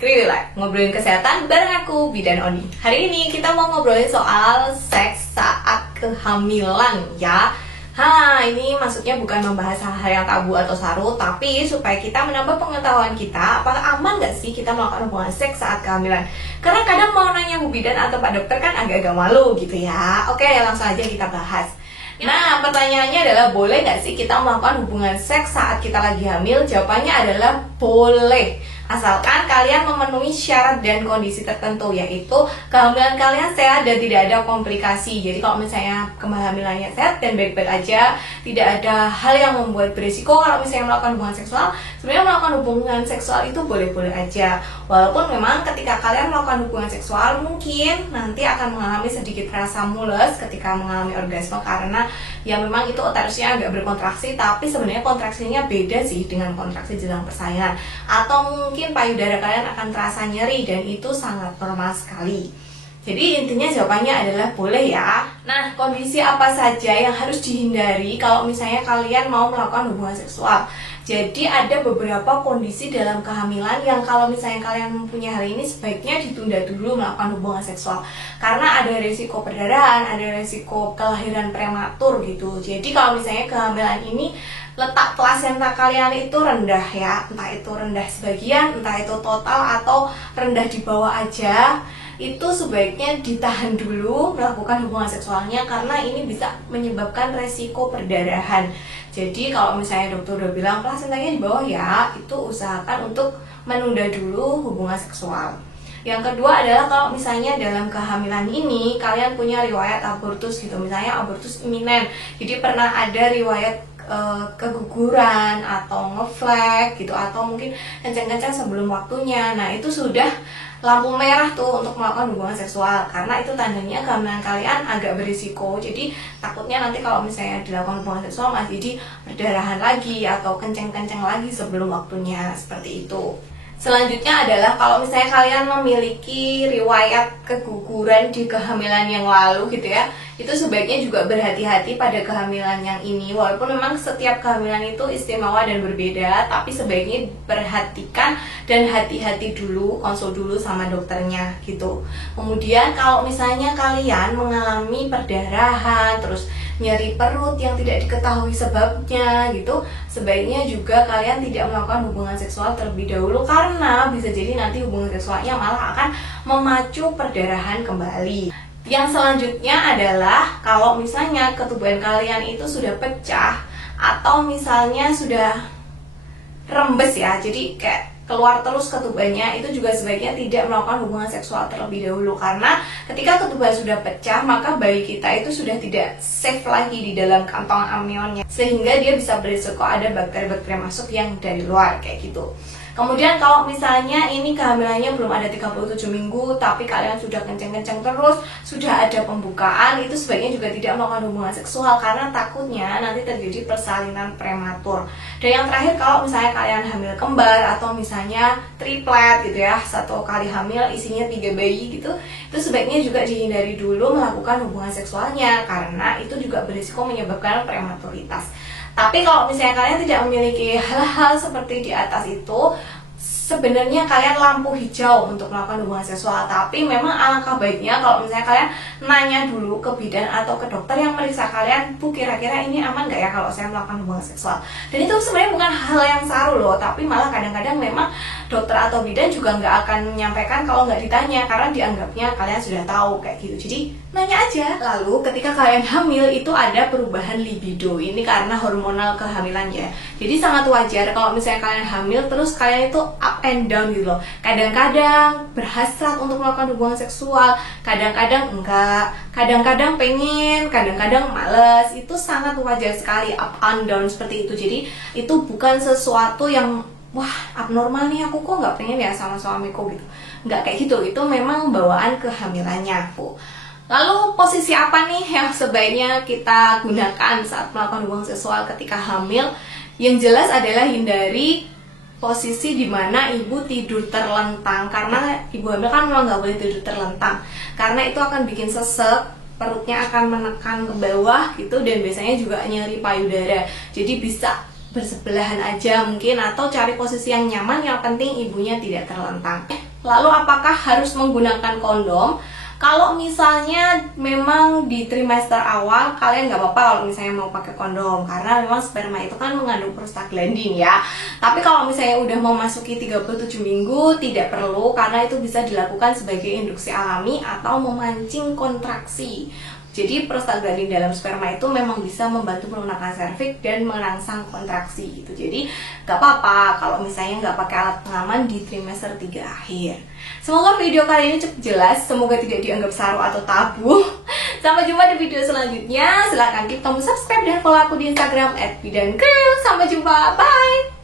Kriwilai, ngobrolin kesehatan bareng aku, Bidan Oni. Hari ini kita mau ngobrolin soal seks saat kehamilan ya. Ini maksudnya bukan membahas hal-hal yang tabu atau saru, tapi supaya kita menambah pengetahuan kita, apakah aman gak sih kita melakukan hubungan seks saat kehamilan? Karena kadang mau nanya Bu Bidan atau Pak Dokter kan agak-agak malu gitu ya. Oke, langsung aja kita bahas. Nah, pertanyaannya adalah boleh nggak sih kita melakukan hubungan seks saat kita lagi hamil? Jawabannya adalah boleh, asalkan kalian memenuhi syarat dan kondisi tertentu, yaitu kehamilan kalian sehat dan tidak ada komplikasi. Jadi kalau misalnya kehamilannya sehat dan baik-baik aja, tidak ada hal yang membuat berisiko kalau misalnya melakukan hubungan seksual, sebenarnya melakukan hubungan seksual itu boleh-boleh aja. Walaupun memang ketika kalian melakukan hubungan seksual mungkin nanti akan mengalami sedikit rasa mules ketika mengalami orgasme, karena ya memang itu uterusnya agak berkontraksi, tapi sebenarnya kontraksinya beda sih dengan kontraksi jelang persalinan. Atau mungkin payudara kalian akan terasa nyeri dan itu sangat normal sekali. Jadi intinya jawabannya adalah boleh ya. Nah, kondisi apa saja yang harus dihindari kalau misalnya kalian mau melakukan hubungan seksual? Jadi ada beberapa kondisi dalam kehamilan yang kalau misalnya kalian mempunyai hal ini sebaiknya ditunda dulu melakukan hubungan seksual. Karena ada risiko perdarahan, ada risiko kelahiran prematur gitu. Jadi kalau misalnya kehamilan ini letak plasenta kalian itu rendah ya, entah itu rendah sebagian, entah itu total atau rendah di bawah aja, itu sebaiknya ditahan dulu melakukan hubungan seksualnya karena ini bisa menyebabkan resiko perdarahan. Jadi kalau misalnya dokter udah bilang plasentanya di bawah ya, itu usahakan untuk menunda dulu hubungan seksual. Yang kedua adalah kalau misalnya dalam kehamilan ini kalian punya riwayat abortus gitu, misalnya abortus iminen, jadi pernah ada riwayat keguguran atau ngeflag gitu, atau mungkin kencang-kencang sebelum waktunya. Nah, itu sudah lampu merah tuh untuk melakukan hubungan seksual, karena itu tandanya kehamilan kalian agak berisiko. Jadi takutnya nanti kalau misalnya dilakukan hubungan seksual masih jadi perdarahan lagi atau kencang-kencang lagi sebelum waktunya, seperti itu. Selanjutnya adalah kalau misalnya kalian memiliki riwayat keguguran di kehamilan yang lalu gitu ya, itu sebaiknya juga berhati-hati pada kehamilan yang ini. Walaupun memang setiap kehamilan itu istimewa dan berbeda, tapi sebaiknya perhatikan dan hati-hati dulu, konsul dulu sama dokternya gitu. Kemudian kalau misalnya kalian mengalami perdarahan, terus nyeri perut yang tidak diketahui sebabnya gitu, sebaiknya juga kalian tidak melakukan hubungan seksual terlebih dahulu, karena bisa jadi nanti hubungan seksualnya malah akan memacu perdarahan kembali. Yang selanjutnya adalah kalau misalnya ketuban kalian itu sudah pecah atau misalnya sudah rembes ya, jadi kayak keluar terus ketubannya, itu juga sebaiknya tidak melakukan hubungan seksual terlebih dahulu, karena ketika ketuban sudah pecah maka bayi kita itu sudah tidak safe lagi di dalam kantong amnionnya, sehingga dia bisa berisiko ada bakteri-bakteri masuk yang dari luar kayak gitu. Kemudian kalau misalnya ini kehamilannya belum ada 37 minggu tapi kalian sudah kenceng-kenceng terus, sudah ada pembukaan, itu sebaiknya juga tidak melakukan hubungan seksual karena takutnya nanti terjadi persalinan prematur. Dan yang terakhir, kalau misalnya kalian hamil kembar atau misalnya triplet gitu ya, satu kali hamil isinya 3 bayi gitu, itu sebaiknya juga dihindari dulu melakukan hubungan seksualnya karena itu juga berisiko menyebabkan prematuritas. Tapi kalau misalnya kalian tidak memiliki hal-hal seperti di atas itu, sebenarnya kalian lampu hijau untuk melakukan hubungan seksual. Tapi memang alangkah baiknya kalau misalnya kalian nanya dulu ke bidan atau ke dokter yang meriksa kalian, Bu, kira-kira ini aman gak ya kalau saya melakukan hubungan seksual? Dan itu sebenarnya bukan hal yang saru loh, tapi malah kadang-kadang memang dokter atau bidan juga nggak akan menyampaikan kalau nggak ditanya, karena dianggapnya kalian sudah tahu kayak gitu. Jadi nanya aja. Lalu ketika kalian hamil itu ada perubahan libido, ini karena hormonal kehamilan ya. Jadi sangat wajar kalau misalnya kalian hamil terus kalian itu up and down gitu loh. Kadang-kadang berhasrat untuk melakukan hubungan seksual, kadang-kadang enggak, kadang-kadang pengen, kadang-kadang males. Itu sangat wajar sekali, up and down seperti itu. Jadi itu bukan sesuatu yang wah abnormal nih, aku kok nggak pengen ya sama suamiku gitu. Nggak kayak gitu, itu memang bawaan kehamilannya. Lalu posisi apa nih yang sebaiknya kita gunakan saat melakukan hubungan seksual ketika hamil? Yang jelas adalah hindari posisi dimana ibu tidur terlentang, karena ibu hamil kan memang nggak boleh tidur terlentang, karena itu akan bikin sesek, perutnya akan menekan ke bawah gitu, dan biasanya juga nyeri payudara. Jadi bisa bersebelahan aja mungkin, atau cari posisi yang nyaman, yang penting ibunya tidak terlentang. Lalu apakah harus menggunakan kondom? Kalau misalnya memang di trimester awal kalian nggak apa-apa kalau misalnya mau pakai kondom, karena memang sperma itu kan mengandung prostaglandin ya. Tapi kalau misalnya udah mau masuki 37 minggu tidak perlu, karena itu bisa dilakukan sebagai induksi alami atau memancing kontraksi. Jadi prostaglandin dalam sperma itu memang bisa membantu melunakkan serviks dan merangsang kontraksi gitu. Jadi gak apa-apa kalau misalnya nggak pakai alat pengaman di trimester 3 akhir. Semoga video kali ini cukup jelas, semoga tidak dianggap saru atau tabu. Sampai jumpa di video selanjutnya. Silahkan klik tombol subscribe dan follow aku di Instagram @bidankrill. Sampai jumpa, bye!